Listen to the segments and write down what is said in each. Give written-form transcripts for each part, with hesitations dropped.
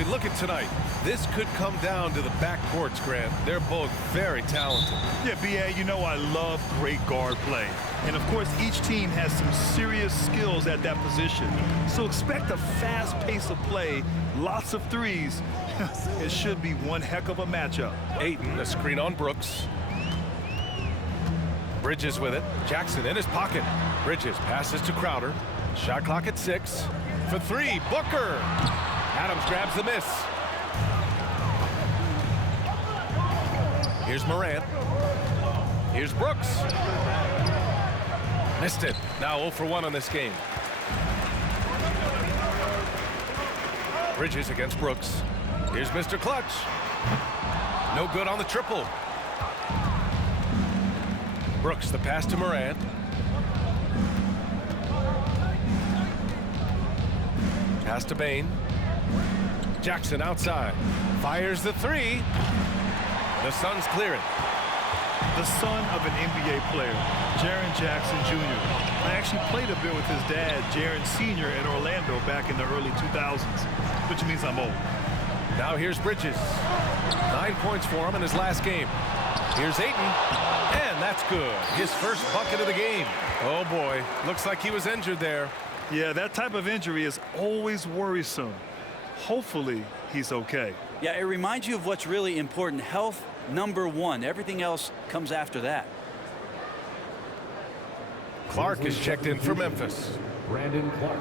we look at tonight, this could come down to the backcourts, Grant. They're both very talented. Yeah, B.A., you know I love great guard play. And, of course, each team has some serious skills at that position. So expect a fast pace of play, lots of threes. It should be one heck of a matchup. Ayton, a screen on Brooks. Bridges with it. Jackson in his pocket. Bridges passes to Crowder. Shot clock at 6. For 3, Booker. Adams grabs the miss. Here's Morant. Here's Brooks. Missed it. Now 0 for 1 on this game. Bridges against Brooks. Here's Mr. Clutch. No good on the triple. Brooks, the pass to Morant. Pass to Bain. Jackson outside. Fires the 3. The Suns clear it. The son of an NBA player, Jaren Jackson Jr. I actually played a bit with his dad, Jaren Sr. at Orlando back in the early 2000s, which means I'm old. Now here's Bridges. 9 points for him in his last game. Here's Ayton. And that's good. His first bucket of the game. Oh, boy. Looks like he was injured there. Yeah, that type of injury is always worrisome. Hopefully, he's okay. Yeah, it reminds you of what's really important. Health, #1. Everything else comes after that. Clark is checked in for Memphis. Brandon Clark.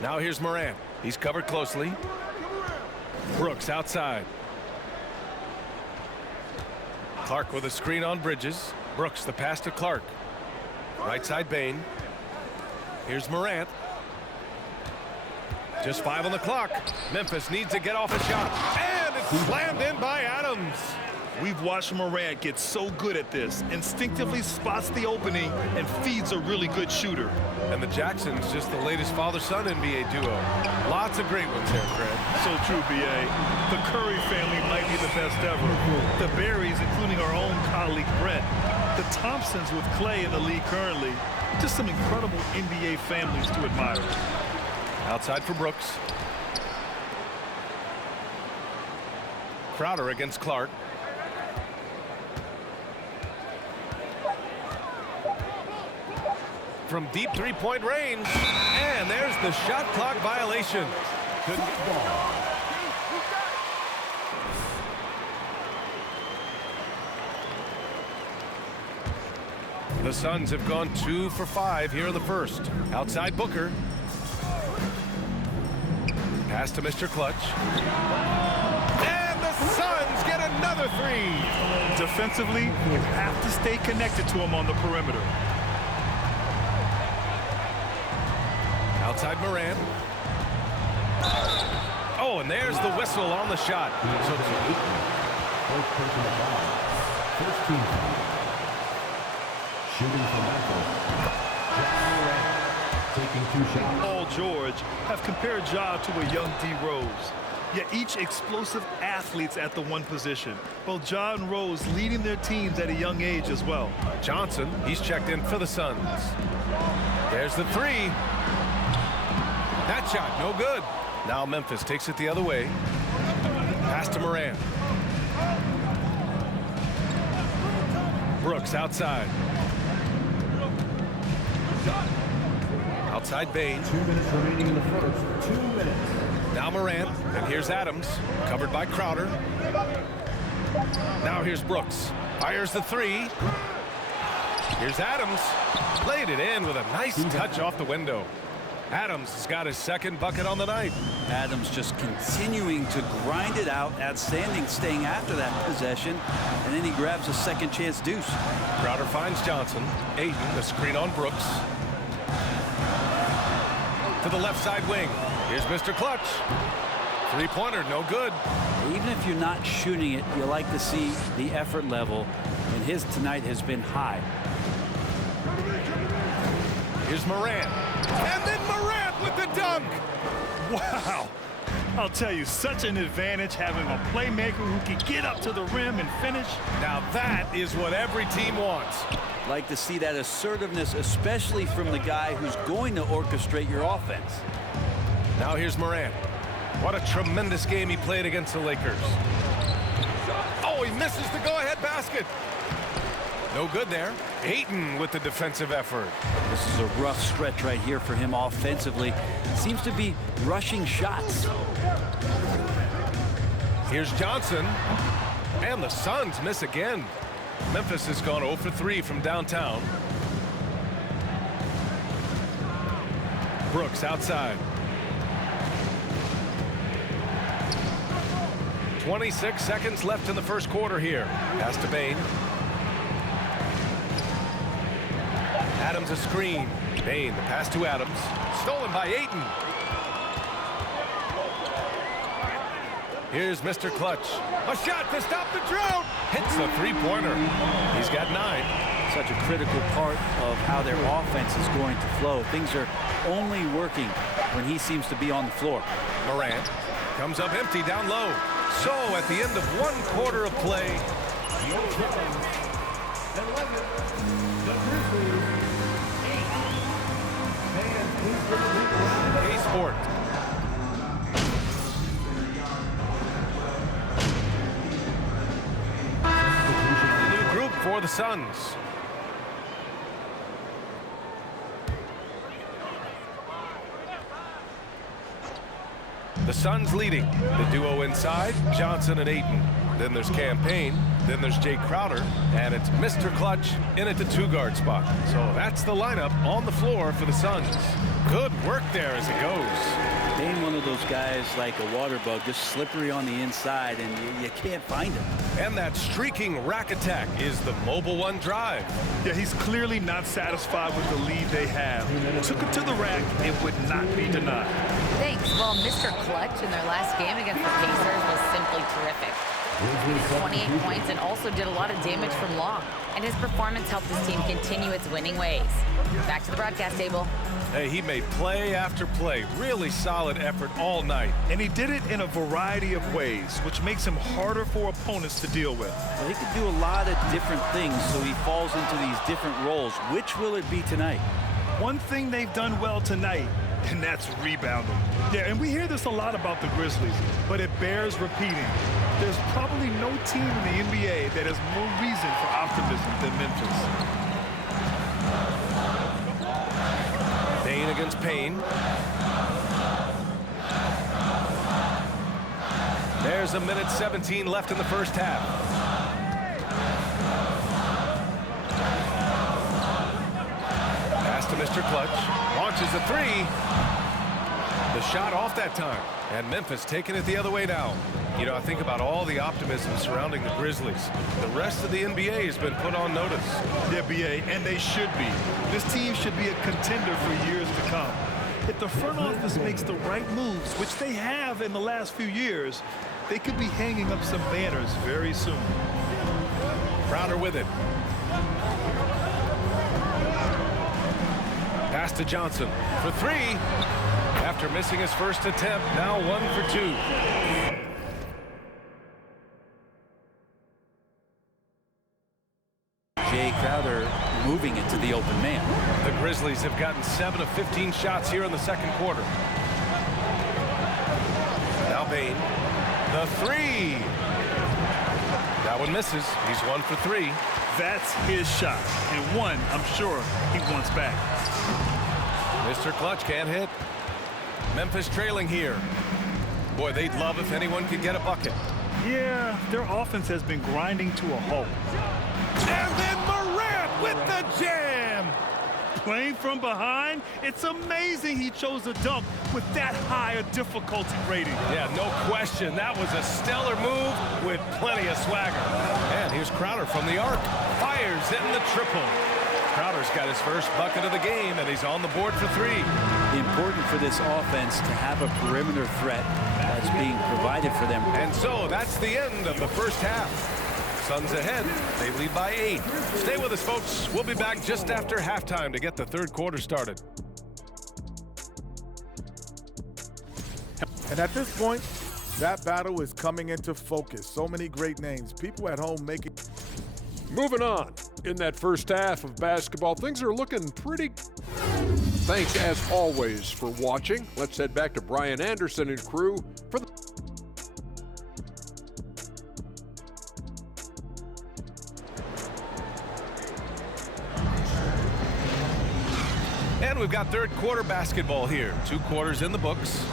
Now here's Morant. He's covered closely. Brooks outside. Clark with a screen on Bridges. Brooks, the pass to Clark. Right side Bain. Here's Morant. Just 5 on the clock. Memphis needs to get off a shot. And it's slammed in by Adams. We've watched Morant get so good at this. Instinctively spots the opening and feeds a really good shooter. And the Jacksons, just the latest father-son NBA duo. Lots of great ones there, Fred. So true, B.A. The Curry family might be the best ever. The Berries, including our own colleague Brett. The Thompsons with Clay in the league currently. Just some incredible NBA families to admire. Outside for Brooks. Crowder against Clark. From deep three-point range. And there's the shot clock violation. Couldn't get ball. The Suns have gone 2 for 5 here in the first. Outside Booker. Pass to Mr. Clutch. And the Suns get another 3. Defensively, you have to stay connected to him on the perimeter. Outside Morant. Oh, and there's the whistle on the shot. So First personal foul. First team foul. Shooting from Memphis. Taking 2 shots. Paul George have compared Ja to a young D. Rose. Yet each explosive athletes at the one position. Both Ja and Rose leading their teams at a young age as well. Johnson, he's checked in for the Suns. There's the 3. That shot, no good. Now Memphis takes it the other way. Pass to Morant. Brooks outside. Outside Bain. 2 minutes remaining in the first. 2 minutes. Now Morant, and here's Adams, covered by Crowder. Now here's Brooks. Fires the 3. Here's Adams. Laid it in with a nice touch off the window. Adams has got his second bucket on the night. Adams just continuing to grind it out, outstanding, staying after that possession, and then he grabs a second chance deuce. Crowder finds Johnson. Ayton, the screen on Brooks. To the left side wing. Here's Mr. Clutch. Three-pointer, no good. Even if you're not shooting it, you like to see the effort level, and his tonight has been high. Here's Morant. And then Morant with the dunk. Wow. I'll tell you, such an advantage having a playmaker who can get up to the rim and finish. Now that is what every team wants. Like to see that assertiveness, especially from the guy who's going to orchestrate your offense. Now here's Morant. What a tremendous game he played against the Lakers. Oh, he misses the go-ahead basket. No good there. Ayton with the defensive effort. This is a rough stretch right here for him offensively. Seems to be rushing shots. Here's Johnson. And the Suns miss again. Memphis has gone 0 for 3 from downtown. Brooks outside. 26 seconds left in the first quarter here. Pass to Bane. Adams a screen. Bane, the pass to Adams. Stolen by Ayton. Here's Mr. Clutch. A shot to stop the drought. Hits the three-pointer. He's got 9. Such a critical part of how their offense is going to flow. Things are only working when he seems to be on the floor. Morant comes up empty down low. So at the end of 1 quarter of play, K-Sport. New group for the Suns. The Suns leading. The duo inside, Johnson and Ayton. Then there's Campaign. Then there's Jay Crowder. And it's Mr. Clutch in at the 2-guard spot. So that's the lineup on the floor for the Suns. Good work there as it goes. Being one of those guys like a water bug, just slippery on the inside, and you can't find him. And that streaking rack attack is the Mobile One drive. Yeah, he's clearly not satisfied with the lead they have. Took it to the rack and would not be denied. Thanks. Well, Mr. Clutch in their last game against the Pacers was simply terrific. He had 28 points and also did a lot of damage from long. And his performance helped his team continue its winning ways. Back to the broadcast table. Hey, he made play after play. Really solid effort all night. And he did it in a variety of ways, which makes him harder for opponents to deal with. Well, he can do a lot of different things, so he falls into these different roles. Which will it be tonight? One thing they've done well tonight, and that's rebounding. Yeah, and we hear this a lot about the Grizzlies, but it bears repeating. There's probably no team in the NBA that has more reason for optimism than Memphis. Bane against Payne. There's 1:17 left in the first half. Pass to Mr. Clutch. Launches a 3. The shot off that time. And Memphis taking it the other way now. You know, I think about all the optimism surrounding the Grizzlies. The rest of the NBA has been put on notice. Yeah, BA, and they should be. This team should be a contender for years to come. If the front office makes the right moves, which they have in the last few years, they could be hanging up some banners very soon. Crowder with it. Pass to Johnson for 3. After missing his first attempt, now 1 for 2. Jay Crowder moving it to the open man. The Grizzlies have gotten 7 of 15 shots here in the second quarter. Now Bane. The 3. That one misses. He's 1 for 3. That's his shot, and one I'm sure he wants back. Mr. Clutch can't hit. Memphis trailing here. Boy, they'd love if anyone could get a bucket. Yeah, their offense has been grinding to a halt. And then Morant with the jam. Playing from behind, it's amazing he chose to dunk with that high a difficulty rating. Yeah, no question. That was a stellar move with plenty of swagger. And here's Crowder from the arc. Fires in the triple. Crowder's got his first bucket of the game, and he's on the board for 3. Important for this offense to have a perimeter threat that's being provided for them. And so that's the end of the first half. Suns ahead. They lead by 8. Stay with us, folks. We'll be back just after halftime to get the third quarter started. And at this point, that battle is coming into focus. So many great names. People at home making... Moving on, in that first half of basketball, things are looking pretty... Thanks, as always, for watching. Let's head back to Brian Anderson and crew for the... And we've got third quarter basketball here. 2 quarters in the books.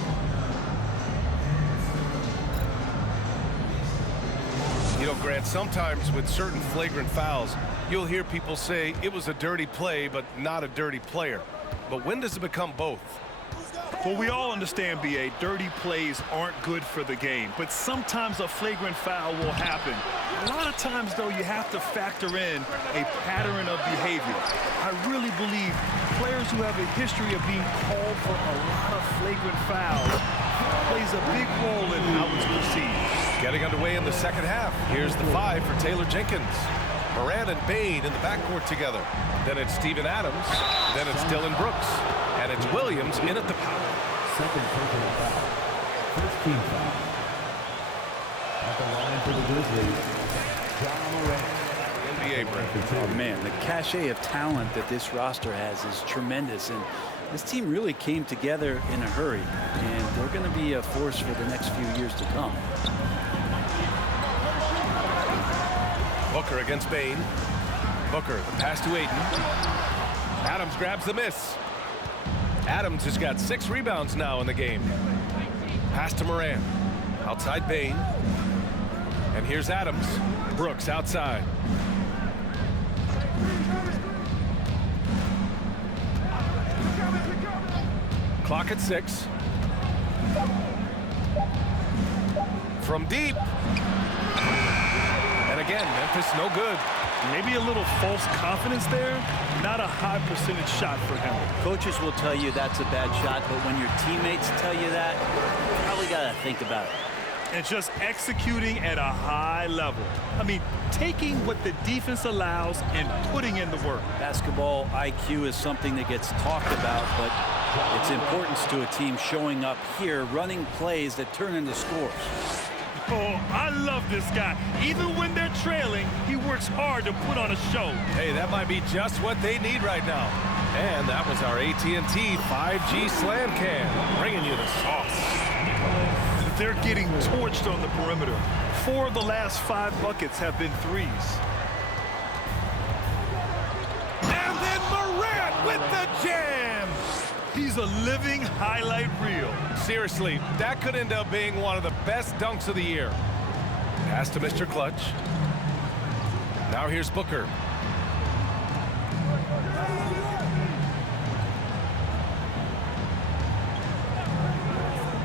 You know, Grant, sometimes with certain flagrant fouls, you'll hear people say it was a dirty play, but not a dirty player. But when does it become both? Well, we all understand, B.A., dirty plays aren't good for the game, but sometimes a flagrant foul will happen. A lot of times, though, you have to factor in a pattern of behavior. I really believe players who have a history of being called for a lot of flagrant fouls plays a big role in how it's perceived. Getting underway in the second half. Here's the 5 for Taylor Jenkins. Moran and Bain in the backcourt together. Then it's Steven Adams. Then it's Dylan Brooks. And it's Williams in at the power. Second personal foul. First team foul. At the line for the Grizzlies, John Moran. NBA break. Oh, man, the cachet of talent that this roster has is tremendous. And this team really came together in a hurry. And they're going to be a force for the next few years to come. Booker against Bain. Booker, the pass to Ayton. Adams grabs the miss. Adams has got 6 rebounds now in the game. Pass to Moran. Outside Bain. And here's Adams. Brooks outside. Clock at 6. From deep. And again, Memphis no good. Maybe a little false confidence there. Not a high percentage shot for him. Coaches will tell you that's a bad shot, but when your teammates tell you that, you probably got to think about it. And just executing at a high level. I mean, taking what the defense allows and putting in the work. Basketball IQ is something that gets talked about, but its importance to a team showing up here, running plays that turn into scores. Oh, I love this guy. Even when they're trailing, he works hard to put on a show. Hey, that might be just what they need right now. And that was our AT&T 5G Slam Cam, bringing you the sauce. They're getting torched on the perimeter. 4 of the last 5 buckets have been threes. And then Morant with the jam. He's a living highlight reel. Seriously, that could end up being one of the best dunks of the year. Pass to Mr. Clutch. Now here's Booker.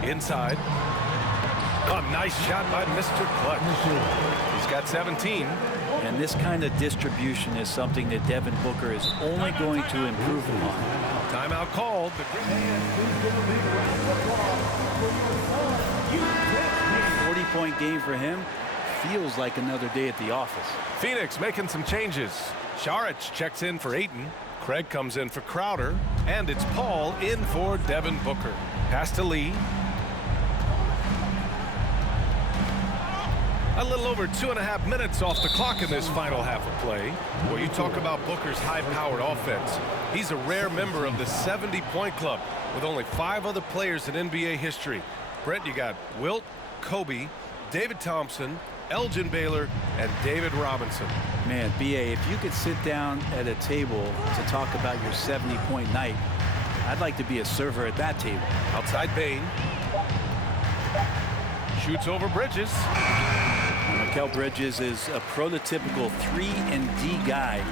Inside. A nice shot by Mr. Clutch. He's got 17. And this kind of distribution is something that Devin Booker is only going to improve upon. Timeout called. 40-point game for him feels like another day at the office. Phoenix making some changes. Saric checks in for Ayton. Craig comes in for Crowder. And it's Paul in for Devin Booker. Pass to Lee. A little over 2.5 minutes off the clock in this final half of play. Well, you talk about Booker's high-powered offense. He's a rare member of the 70-point club with only 5 other players in NBA history. Brent, you got Wilt, Kobe, David Thompson, Elgin Baylor, and David Robinson. Man, B.A., if you could sit down at a table to talk about your 70-point night, I'd like to be a server at that table. Outside Bain. Shoots over Bridges. Mikal Bridges is a prototypical 3-and-D guy,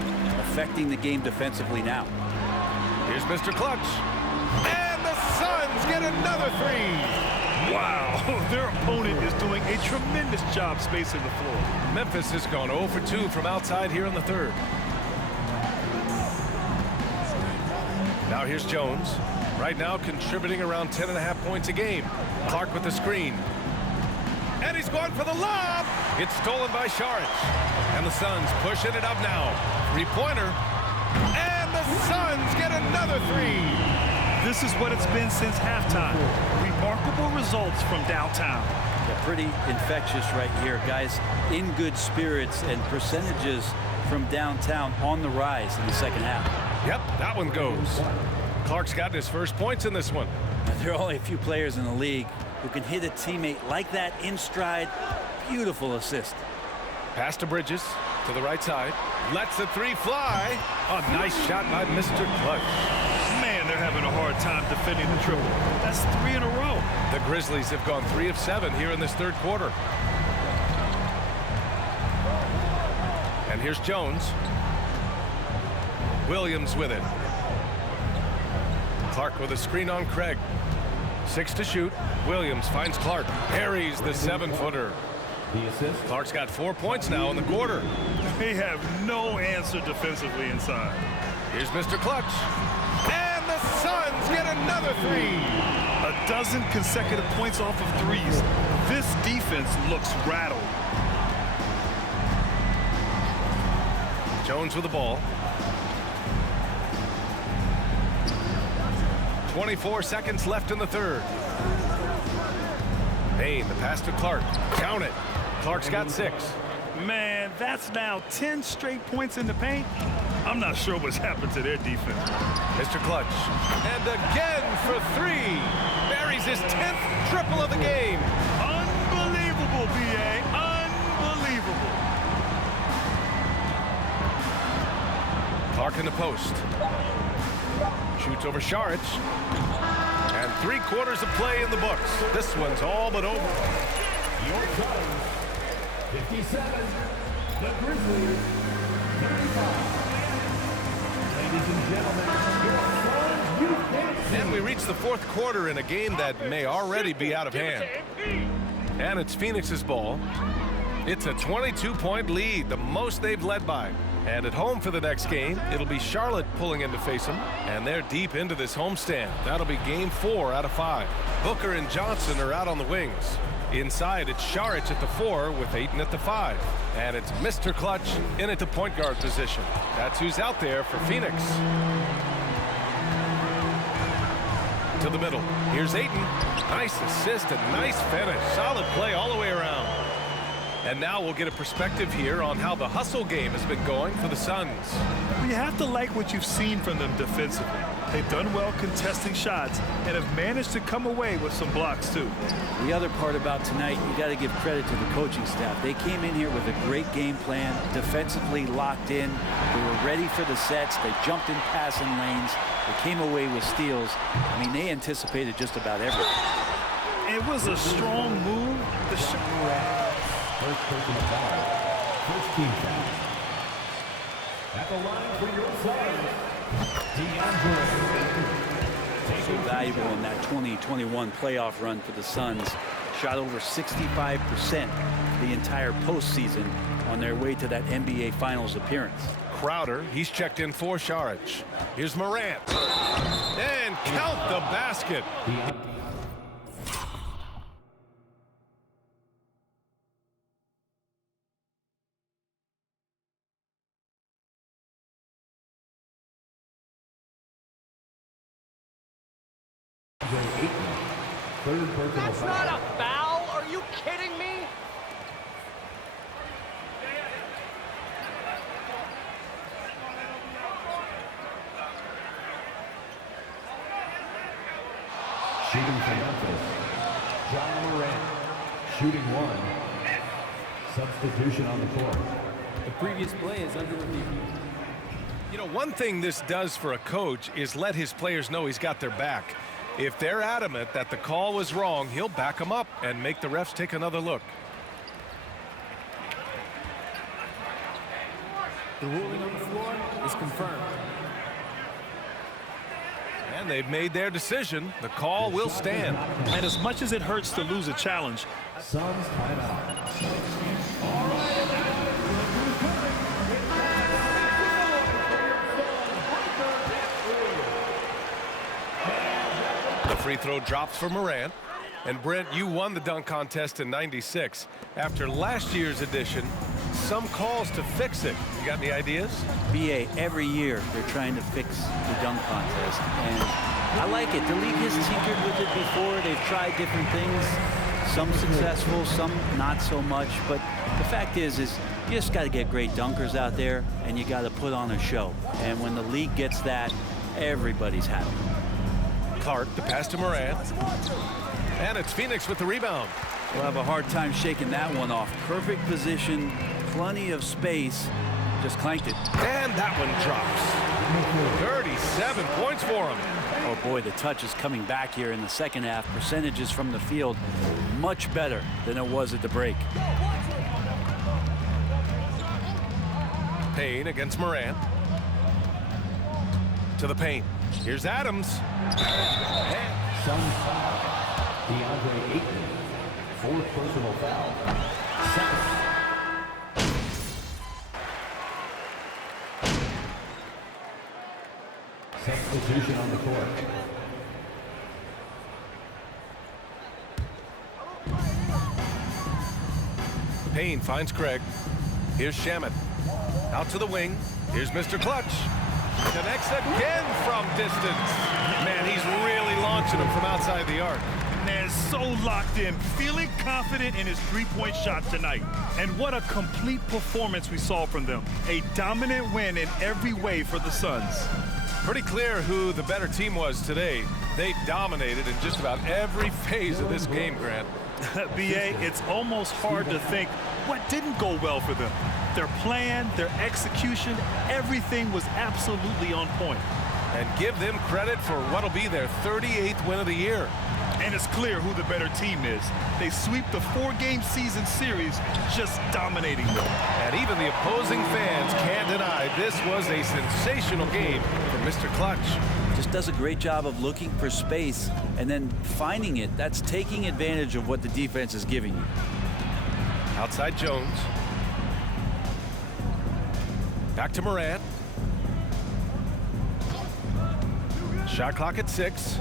affecting the game defensively now. Here's Mr. Clutch. And the Suns get another 3. Wow, their opponent is doing a tremendous job spacing the floor. Memphis has gone 0 for 2 from outside here in the third. Now here's Jones. Right now contributing around 10.5 points a game. Clark with the screen. And he's going for the lob. It's stolen by Saric. And the Suns pushing it up now. 3-pointer. And the Suns get another 3. This is what it's been since halftime. Remarkable results from downtown. Yeah, pretty infectious right here, guys. In good spirits and percentages from downtown on the rise in the second half. Yep, that one goes. Clark's gotten his first points in this one. Now, there are only a few players in the league who can hit a teammate like that in stride. Beautiful assist. Pass to Bridges to the right side. Lets the three fly. A nice shot by Mr. Clutch. Man, they're having a hard time defending the triple. That's 3 in a row. The Grizzlies have gone 3 of 7 here in this third quarter. And here's Jones. Williams with it. Clark with a screen on Craig. 6 to shoot. Williams finds Clark. Harries the 7-footer. The assist. Clark's got 4 points now in the quarter. They have no answer defensively inside. Here's Mr. Clutch. And the Suns get another 3. A dozen consecutive points off of threes. This defense looks rattled. Jones with the ball. 24 seconds left in the third. Payne, the pass to Clark. Count it. Clark's got 6. Man, that's now 10 straight points in the paint. I'm not sure what's happened to their defense. Mr. Clutch. And again for 3. Buries his 10th triple of the game. Unbelievable, B.A. Unbelievable. Clark in the post. Shoots over Saric. And 3/4 of play in the books. This one's all but over. Your Suns, 57. The Grizzlies, 35. Ladies and gentlemen, your Suns, you can't see. And we reach the fourth quarter in a game that may already be out of hand. And it's Phoenix's ball. It's a 22-point lead, the most they've led by. And at home for the next game, it'll be Charlotte pulling in to face them. And they're deep into this homestand. That'll be game 4 out of 5. Booker and Johnson are out on the wings. Inside, it's Saric at the 4 with Ayton at the 5. And it's Mr. Clutch in at the point guard position. That's who's out there for Phoenix. To the middle. Here's Ayton. Nice assist and nice finish. Solid play all the way around. And now we'll get a perspective here on how the hustle game has been going for the Suns. Well, you have to like what you've seen from them defensively. They've done well contesting shots and have managed to come away with some blocks too. The other part about tonight, you got to give credit to the coaching staff. They came in here with a great game plan, defensively locked in. They were ready for the sets. They jumped in passing lanes. They came away with steals. I mean, they anticipated just about everything. It was a strong move. First personal foul. First team foul. At the line for your Suns, DeAndre. So valuable in that 2021 playoff run for the Suns. Shot over 65% the entire postseason on their way to that NBA Finals appearance. Crowder, he's checked in for Saric. Here's Morant. And count the basket. Third personal That's foul. not a foul. Are you kidding me? Shooting for Memphis, John Morant. Shooting 1. Substitution on the court. The previous play is under review. You know, one thing this does for a coach is let his players know he's got their back. If they're adamant that the call was wrong, he'll back them up and make the refs take another look. The ruling on the floor is confirmed. And they've made their decision. The call will stand. And as much as it hurts to lose a challenge, Suns timeout. The free throw drops for Morant. And Brent, you won the dunk contest in '96. After last year's edition, some calls to fix it. You got any ideas? BA, every year they're trying to fix the dunk contest, and I like it. The league has tinkered with it before. They've tried different things. Some successful, some not so much. But the fact is you just got to get great dunkers out there, and you got to put on a show. And when the league gets that, everybody's happy. Clark, the pass to Moran. And it's Phoenix with the rebound. We'll have a hard time shaking that one off. Perfect position, plenty of space. Just clanked it. And that one drops. 37 points for him. Oh boy, the touch is coming back here in the second half. Percentages from the field much better than it was at the break. Payne against Moran. To the paint. Here's Adams. Suns foul. DeAndre Ayton. Fourth personal foul. Second. Substitution on the court. Payne finds Craig. Here's Shamet. Out to the wing. Here's Mr. Clutch. Connects again from distance. Man, he's really launching him from outside the arc. Man, so locked in, feeling confident in his three-point shot tonight. And what a complete performance we saw from them. A dominant win in every way for the Suns. Pretty clear who the better team was today. They dominated in just about every phase of this game, Grant. B.A., it's almost hard to think what didn't go well for them. Their plan, their execution, everything was absolutely on point. And give them credit for what'll be their 38th win of the year. And it's clear who the better team is. They sweep the 4-game season series, just dominating them. And even the opposing fans can't deny this was a sensational game for Mr. Clutch. Just does a great job of looking for space and then finding it. That's taking advantage of what the defense is giving you. Outside Jones. Back to Moran. Shot clock at 6.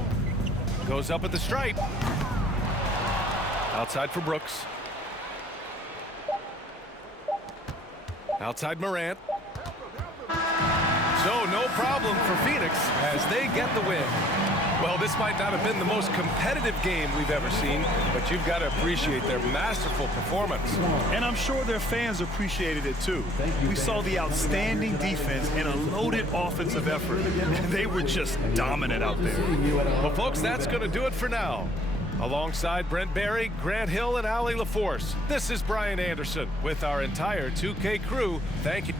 Goes up at the stripe. Outside for Brooks. Outside Morant. So no problem for Phoenix as they get the win. Well, this might not have been the most competitive game we've ever seen, but you've got to appreciate their masterful performance. And I'm sure their fans appreciated it too. We saw the outstanding defense and a loaded offensive effort. They were just dominant out there. Well, folks, that's going to do it for now. Alongside Brent Barry, Grant Hill, and Allie LaForce, this is Brian Anderson with our entire 2K crew. Thank you.